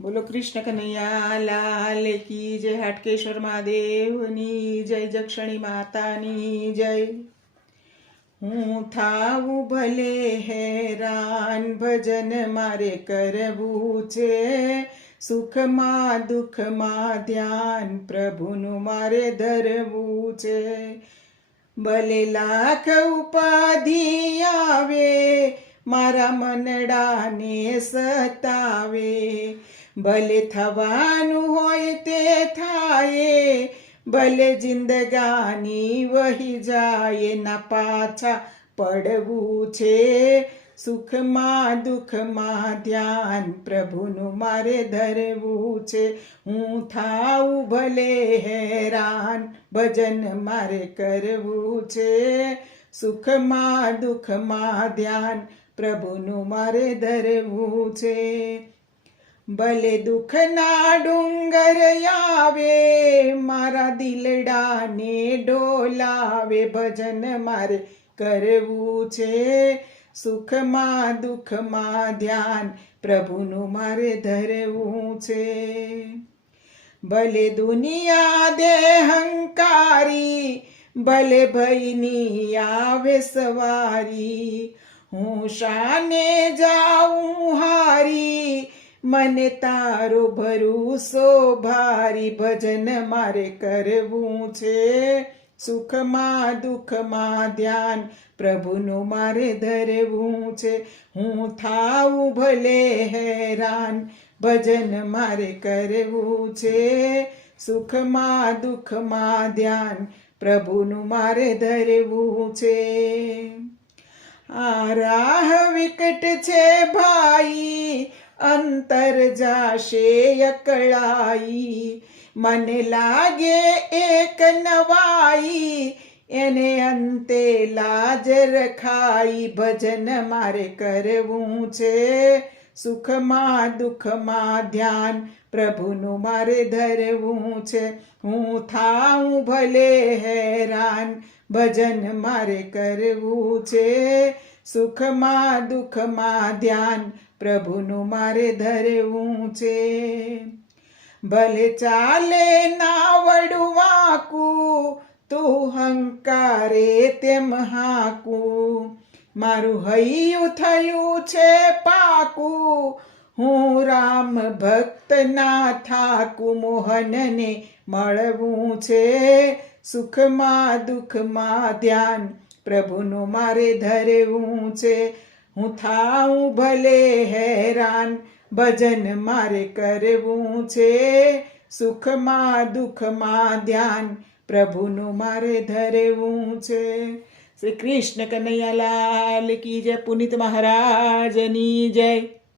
બોલો કૃષ્ણ કનૈયા લાલ કી જય. હાટકેશ્વર મહાદેવની જય. જક્ષણી માતાની જય. હું થાવું ભલે હેરાન, ભજન મારે કરવું છે. સુખમાં દુઃખમાં ધ્યાન પ્રભુનું મારે ધરવું છે. ભલે લાખ ઉપાધિ આવે, મારા મનડાને સતાવે. ભલે થવાનું હોય તે થાય, ભલે જિંદગાની વહી જાય. ના પાછા પડવું છે. સુખમાં દુઃખમાં ધ્યાન પ્રભુનું મારે ધરવું છે. હું થાઉં ભલે હેરાન, ભજન મારે કરવું છે. સુખમાં દુઃખમાં ધ્યાન પ્રભુનું મારે ધરવું છે. ભલે દુઃખના ડુંગર આવે, મારા દિલડાને ડોલાવે. ભજન મારે કરવું છે. સુખમાં દુઃખમાં ધ્યાન પ્રભુનું મારે ધરવું છે. ભલે દુનિયા દે હંકારી, ભલે ભયની આવે સવારી. હું શાને જાઉં હારી, મને તારો ભરોસો ભારી. ભજન મારે કરવું છે. સુખમાં દુઃખમાં ધ્યાન પ્રભુનું મારે ધરવું છે. હું થાઉં ભલે હેરાન, ભજન મારે કરવું છે. સુખમાં દુઃખમાં ધ્યાન પ્રભુનું મારે ધરવું છે. આ રાહ વિકટ છે ભાઈ, અંતર જાશે અકળાઈ. મને લાગે એક નવાઈ, એને અંતે લાજ રખાઈ. ભજન મારે કરવું છે. સુખમાં દુઃખમાં ધ્યાન પ્રભુનું મારે ધરવું છે. હું થાઉં ભલે હેરાન, ભજન મારે કરવું છે. સુખમાં દુઃખમાં ધ્યાન પ્રભુનું મારે ધરવું છે. ભલે ચાલે નાવડું વાંકું, તું હંકારે તેમ હાકું. મારું હૈયું થયું છે પાકું, હું રામ ભક્ત ના થાકું. મોહનને મળવું છે. સુખમાં દુઃખમાં ધ્યાન પ્રભુનું મારે ધરવું છે. હું થાઉં ભલે હેરાન, ભજન મારે કરવું છે. સુખમાં દુઃખમાં ધ્યાન પ્રભુનું મારે ધરવું છે. શ્રી કૃષ્ણ કનૈયા લાલ કી જય. પુનિત મહારાજની જય.